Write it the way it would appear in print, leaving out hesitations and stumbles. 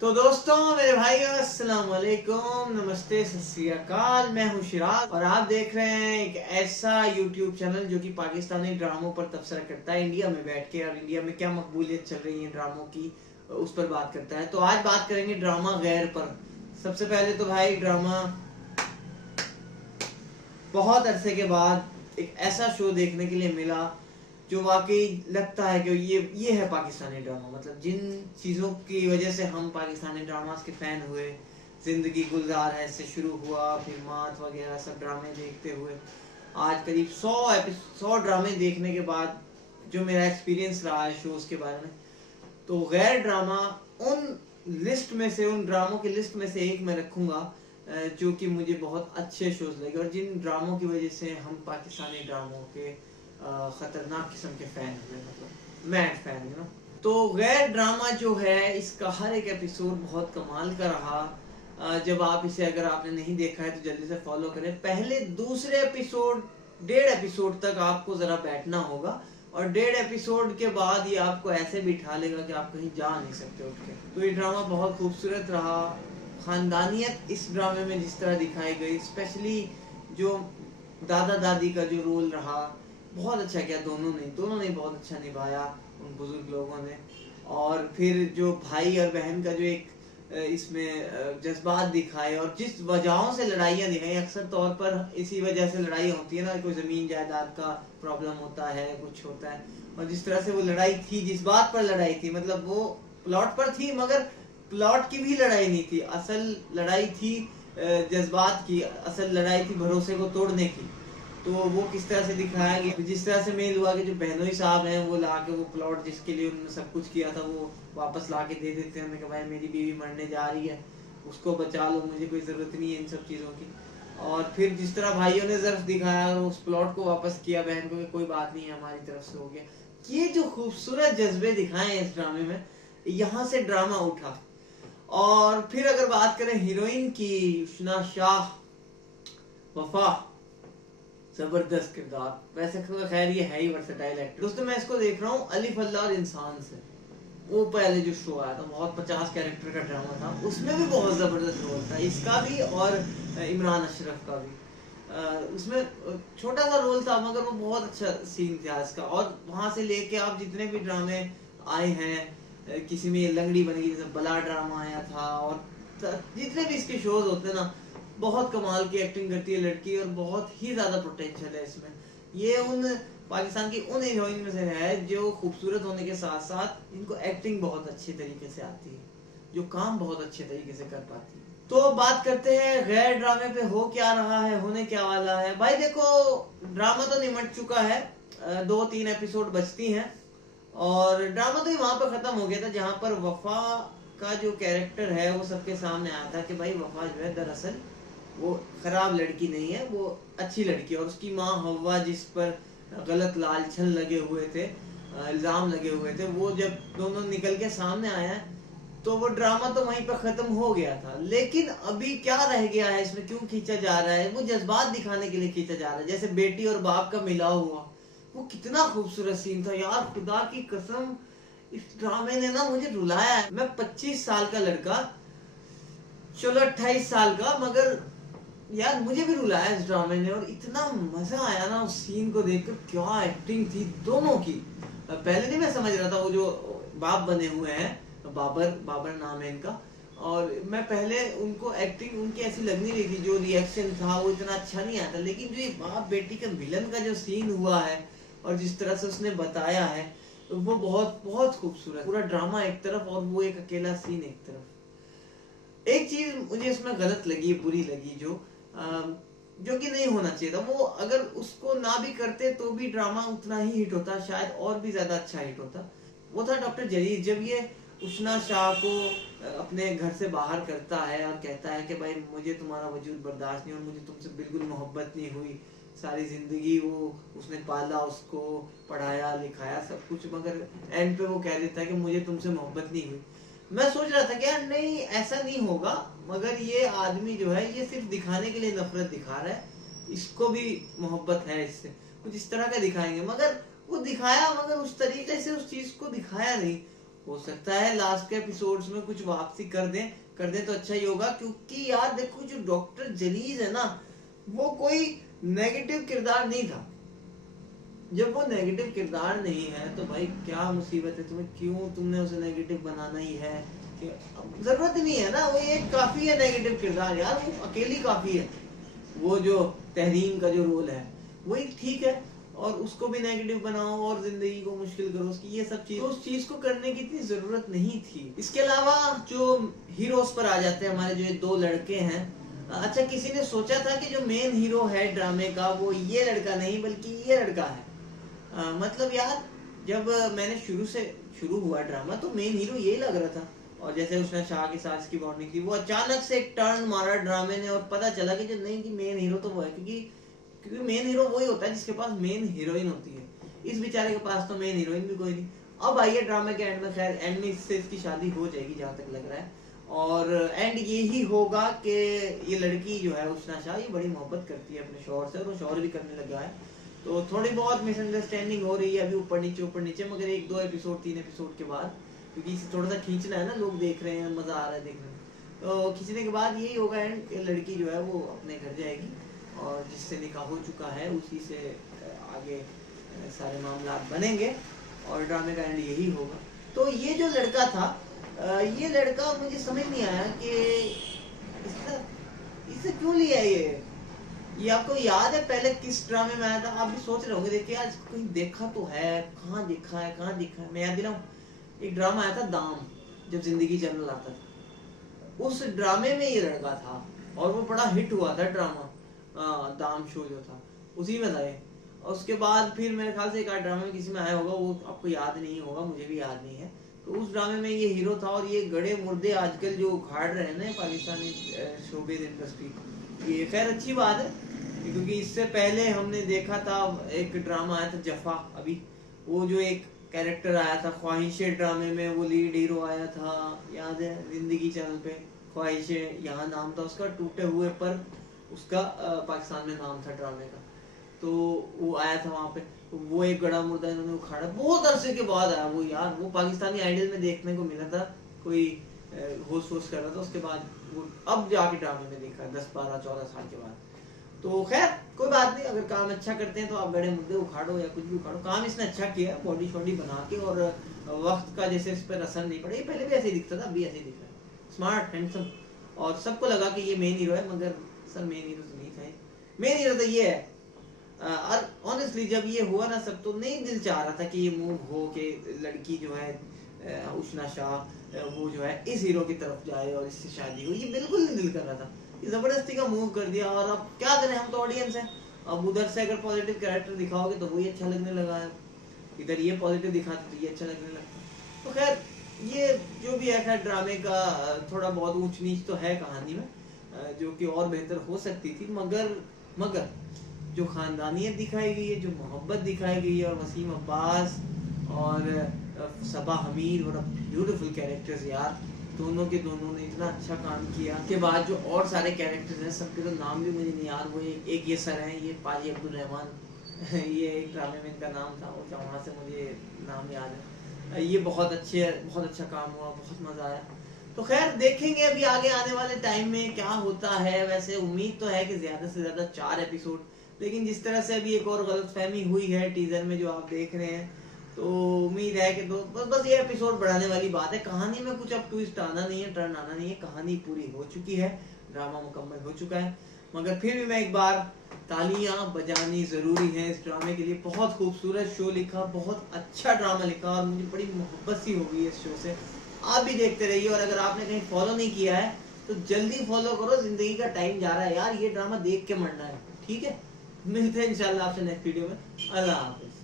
तो दोस्तों, मेरे भाइयों, अस्सलाम वालेकुम, नमस्ते, सत श्री अकाल। मैं हूं शिराज और आप देख रहे हैं एक ऐसा YouTube चैनल जो कि पाकिस्तानी ड्रामों पर तबसरा करता है इंडिया में बैठ के, और इंडिया में क्या मकबूलियत चल रही है ड्रामों की उस पर बात करता है। तो आज बात करेंगे ड्रामा गैर पर। सबसे पहले तो भाई, ड्रामा बहुत अरसे के बाद एक ऐसा शो देखने के लिए मिला जो वाकई लगता है कि ये है पाकिस्तानी ड्रामा। मतलब जिन चीज़ों की वजह से हम पाकिस्तानी ड्रामास के फ़ैन हुए, ज़िंदगी गुलजार है से शुरू हुआ, फिर मात वगैरह सब ड्रामे देखते हुए आज करीब 100 ड्रामे देखने के बाद जो मेरा एक्सपीरियंस रहा है शोज़ के बारे में, तो गैर ड्रामा उन लिस्ट में से, उन ड्रामों की लिस्ट में से एक मैं रखूँगा जो कि मुझे बहुत अच्छे शोज़ लगे और जिन ड्रामों की वजह से हम पाकिस्तानी ड्रामों के खतरनाक किस्म के फैन हुए, मतलब मैड फैन यू नो। तो गैर ड्रामा जो है, इसका हर एक एपिसोड बहुत कमाल का रहा। जब आप इसे, अगर आपने नहीं देखा है तो जल्दी से फॉलो करें। पहले दूसरे एपिसोड, 1.5 एपिसोड तक आपको जरा बैठना होगा और 1.5 एपिसोड के बाद ये आपको ऐसे बिठा लेगा कि आप कहीं जा नहीं सकते उठ के। तो ये ड्रामा बहुत खूबसूरत रहा। खानदानियत इस ड्रामे में जिस तरह दिखाई गई, स्पेशली जो दादा दादी का जो रोल रहा, बहुत अच्छा किया दोनों ने बहुत अच्छा निभाया, उन बुजुर्ग लोगों ने। और फिर जो भाई और बहन का जो एक इसमें जज्बात दिखाए और जिस वजहों से लड़ाइयाँ दिखाई, अक्सर तौर पर इसी वजह से लड़ाई होती है ना, कोई ज़मीन जायदाद का प्रॉब्लम होता है, कुछ होता है। और जिस तरह से वो लड़ाई थी, जिस बात पर लड़ाई थी, मतलब वो प्लॉट पर थी मगर प्लॉट की भी लड़ाई नहीं थी, असल लड़ाई थी जज्बात की, असल लड़ाई थी भरोसे को तोड़ने की। तो वो किस तरह से दिखाया गया, जिस तरह से मेल हुआ कि जो बहनोई साहब हैं वो ला के वो प्लॉट जिसके लिए उन्होंने सब कुछ किया था वो वापस ला के दे देते हैं। कि भाई मेरी बीवी मरने जा रही है, उसको बचा लो, मुझे कोई ज़रूरत नहीं है इन सब चीज़ों की। और फिर जिस तरह भाइयों ने ज़र्फ दिखाया और उस प्लॉट को वापस किया बहन को कि कोई बात नहीं है, हमारी तरफ से हो गया। ये जो खूबसूरत जज्बे दिखाए हैं इस ड्रामे में, यहाँ से ड्रामा उठा। और फिर अगर बात करें हीरोइन की, उष्ना शाह, वफा, जबरदस्त किरदार। वैसे तो खैर ये है ही वर्सेटाइल एक्टर। दोस्तों, मैं इसको देख रहा हूँ अलिफ अल्लाह और इंसान से। वो पहले जो शो आया था, बहुत 50 कैरेक्टर का ड्रामा था, उसमें भी बहुत जबरदस्त रोल था इसका भी और इमरान अशरफ का भी। उसमें छोटा सा रोल था मगर वो बहुत अच्छा सीन था इसका। और वहां से लेके आप जितने भी ड्रामे आए हैं, किसी में लंगड़ी बन गई, जैसे बला ड्रामा आया था, और जितने भी इसके शोज होते हैं ना, बहुत कमाल की एक्टिंग करती है लड़की और बहुत ही ज्यादा पोटेंशियल है इसमें। ये उन पाकिस्तान की उन हीरोइन में से है जो खूबसूरत होने के साथ साथ इनको एक्टिंग बहुत अच्छे तरीके से आती है, जो काम बहुत अच्छे तरीके से कर पाती है। तो बात करते हैं गैर ड्रामे पे हो क्या रहा है, होने क्या वाला है। भाई देखो, ड्रामा तो निमट चुका है, 2-3 एपिसोड बचती हैं और ड्रामा तो वहां पर खत्म हो गया था जहां पर वफा का जो कैरेक्टर है वो सबके सामने आया था कि भाई वफा जो है दरअसल वो खराब लड़की नहीं है, वो अच्छी लड़की है। और उसकी माँ हवा जिस पर गलत लालछन लगे हुए थे, इल्जाम लगे हुए थे, वो जब दोनों निकल के सामने आया तो वो ड्रामा तो वहीं पर खत्म हो गया था। लेकिन अभी क्या रह गया है इसमें, क्यों खींचा जा रहा है, वो जज्बात दिखाने के लिए खींचा जा रहा है। जैसे बेटी और बाप का मिला हुआ, वो कितना खूबसूरत सीन था यार, खुदा की कसम। इस ड्रामे ने ना मुझे रुलाया है। मैं 25 साल का लड़का, चलो 28 साल का, मगर यार मुझे भी रुलाया इस ड्रामे ने। और इतना मजा आया ना उस सीन को देखकर, क्या एक्टिंग थी दोनों की। पहले नहीं मैं समझ रहा था, वो जो बाप बने हुए हैं, बाबर नाम है इनका, और मैं पहले उनको एक्टिंग उनकी ऐसी लग नहीं रही थी, जो रिएक्शन था वो इतना अच्छा नहीं आया था। लेकिन जो ये बाप बेटी का विलन का जो सीन हुआ है और जिस तरह से उसने बताया है, तो वो बहुत बहुत खूबसूरत। पूरा ड्रामा एक तरफ और वो एक अकेला सीन एक तरफ। एक चीज मुझे इसमें गलत लगी, बुरी लगी, जो कि नहीं होना चाहिए था। वो अगर उसको ना भी करते तो भी ड्रामा उतना ही हिट होता, शायद और भी ज्यादा अच्छा हिट होता। वो था डॉक्टर जलील। जब ये उष्ना शाह को अपने घर से बाहर करता है और कहता है कि भाई मुझे तुम्हारा वजूद बर्दाश्त नहीं और मुझे तुमसे बिल्कुल मोहब्बत नहीं हुई, सारी जिंदगी वो उसने पाला, उसको पढ़ाया लिखाया सब कुछ, मगर एंड पे वो कह देता है कि मुझे तुमसे मोहब्बत नहीं हुई। मैं सोच रहा था कि यार नहीं, ऐसा नहीं होगा, मगर ये आदमी जो है ये सिर्फ दिखाने के लिए नफरत दिखा रहा है, इसको भी मोहब्बत है इससे, कुछ इस तरह का दिखाएंगे। मगर वो दिखाया, मगर उस तरीके से उस चीज को दिखाया नहीं। हो सकता है लास्ट के एपिसोड्स में कुछ वापसी कर दें तो अच्छा ही होगा, क्योंकि यार देखो जो डॉक्टर जलील है ना, वो कोई नेगेटिव किरदार नहीं था। जब वो नेगेटिव किरदार नहीं है तो भाई क्या मुसीबत है तुम्हें, क्यों तुमने उसे नेगेटिव बनाना ही है, जरूरत ही नहीं है ना। वो एक काफी है नेगेटिव किरदार यार, वो अकेली काफी है। वो जो तहरीम का जो रोल है वही ठीक है, और उसको भी नेगेटिव बनाओ और जिंदगी को मुश्किल करो उसकी, ये सब चीज, उस चीज को करने की इतनी जरूरत नहीं थी। इसके अलावा जो हीरोज पर आ जाते हैं, हमारे जो 2 लड़के हैं। अच्छा, किसी ने सोचा था कि जो मेन हीरो है ड्रामे का वो ये लड़का नहीं बल्कि ये लड़का है। मतलब यार जब मैंने शुरू हुआ ड्रामा तो मेन हीरो यही लग रहा था, और जैसे उसने शाह के साथ इसकी बॉन्डिंग थी, वो अचानक से एक टर्न मारा ड्रामे ने और पता चला कि जो नहीं कि मेन हीरो तो वो है, क्योंकि मेन हीरो वही होता है जिसके पास मेन हीरोइन होती है। इस बेचारे के पास तो मेन हीरोइन भी कोई नहीं। अब आइए ड्रामे के एंड में, खैर एंड में इससे इसकी शादी हो जाएगी जहां तक लग रहा है, और एंड यही होगा कि ये लड़की जो है उष्णा शाह, ये बड़ी मोहब्बत करती है अपने शौहर से, और वो शौहर भी करने लगा है। तो थोड़ी बहुत मिसअंडरस्टैंडिंग हो रही है अभी ऊपर नीचे, मगर 1-2 एपिसोड 3 एपिसोड के बाद, क्योंकि इसे थोड़ा सा खींचना है ना, लोग देख रहे हैं, मजा आ रहा है देखने में, तो खींचने के बाद यही होगा एंड, लड़की जो है वो अपने घर जाएगी, और जिससे निकाह हो चुका है उसी से आगे सारे मामला बनेंगे, और ड्रामे का एंड यही होगा। तो ये जो लड़का था, ये लड़का मुझे समझ नहीं आया कि इसे क्यों लिया ये आपको याद है पहले किस ड्रामे में आया था? आप भी सोच रहे होंगे देखिए आज कहीं देखा तो है, कहाँ देखा है। मैं याद दिलाऊं, एक ड्रामा आया था दाम, जब जिंदगी चैनल आता था, उस ड्रामे में ये लड़का था, और वो बड़ा हिट हुआ था ड्रामा, दाम शो जो था उसी में था ये। और उसके बाद फिर मेरे ख्याल से एक आध ड्रामे में किसी में आया होगा, वो आपको याद नहीं होगा, मुझे भी याद नहीं है। तो उस ड्रामे में ये हीरो था, और ये गड़े मुर्दे आजकल जो उखाड़ रहे हैं ना पाकिस्तानी शोबिज़ इंडस्ट्री, ये खैर अच्छी बात है, क्योंकि इससे पहले हमने देखा था एक ड्रामा आया था जफा, अभी वो जो एक कैरेक्टर आया था ख्वाहिशे ड्रामे में, वो लीड हीरो आया था, याद है, जिंदगी चैनल पे, ख्वाहिशे यहाँ नाम था उसका, टूटे हुए पर उसका पाकिस्तान में नाम था ड्रामे का। तो वो आया था वहाँ पे, तो वो एक गड़ा मुर्दा इन्होंने उखाड़ा, बहुत अरसे के बाद आया वो यार, वो पाकिस्तानी आइडल में देखने को मिला था, कोई होस्ट कर रहा था, उसके बाद वो अब जाके ड्रामे में देखा 10-12-14 साल के बाद। तो खैर कोई बात नहीं, अगर काम अच्छा करते हैं तो आप गड़े मुद्दे उखाड़ो या कुछ भी उखाड़ो, काम इसने अच्छा किया है, बॉडी शॉडी बना के, और वक्त का जैसे इस पर असर नहीं पड़ा, ये पहले भी ऐसे ही दिखता था, अभी ऐसे ही दिख रहा है, स्मार्ट हैंडसम, और सबको लगा कि ये मेन हीरो है, मगर सर मेन हीरो तो नहीं था, मेन हीरो तो ये है। और ऑनेस्टली जब ये हुआ ना सब, तो नहीं दिल चाह रहा था कि ये मूव हो कि लड़की जो है उष्णा शाह वो जो है इस हीरो की तरफ जाए और इससे शादी हो, ये बिल्कुल नहीं दिल कर रहा था, जबरदस्ती का मूव कर दिया। और अब क्या करें, हम तो ऑडियंस हैं, अब उधर से अगर पॉजिटिव कैरेक्टर दिखाओगे तो वही अच्छा लगने लगा है, इधर ये पॉजिटिव दिखाते तो ये अच्छा लगने लगता। तो खैर ये जो भी है, खैर ड्रामे का थोड़ा बहुत ऊंच नीच तो है कहानी में, जो कि और बेहतर हो सकती थी, मगर जो खानदानियत दिखाई गई है, जो मोहब्बत दिखाई गई है, और वसीम अब्बास और सबा हमीद, और ब्यूटीफुल कैरेक्टर्स यार, दोनों ने इतना अच्छा काम किया। के बाद जो और सारे कैरेक्टर्स हैं सबके तो नाम भी मुझे नहीं याद, वो एक ये सर हैं, ये पाजी अब्दुल रहमान ये एक ड्रामे में इनका नाम था, वो वहाँ से मुझे नाम याद है। ये बहुत अच्छा काम हुआ, बहुत मज़ा आया। तो खैर देखेंगे अभी आगे आने वाले टाइम में क्या होता है। वैसे उम्मीद तो है कि ज़्यादा से ज़्यादा 4 एपिसोड, लेकिन जिस तरह से अभी एक और गलतफहमी हुई है टीजर में जो आप देख रहे हैं, तो उम्मीद है कि तो बस ये एपिसोड बढ़ाने वाली बात है। कहानी में कुछ अब ट्विस्ट आना नहीं है, टर्न आना नहीं है, कहानी पूरी हो चुकी है, ड्रामा मुकम्मल हो चुका है। मगर फिर भी मैं एक बार तालियां बजानी ज़रूरी है इस ड्रामे के लिए। बहुत खूबसूरत शो लिखा, बहुत अच्छा ड्रामा लिखा, और मुझे बड़ी मोहब्बत सी हो गई है इस शो से। आप भी देखते रहिए, और अगर आपने कहीं फॉलो नहीं किया है तो जल्दी फॉलो करो, जिंदगी का टाइम जा रहा है यार, ये ड्रामा देख के मरना है, ठीक है। मिलते हैं इंशाल्लाह आपसे नेक्स्ट वीडियो में। अल्लाह हाफिज।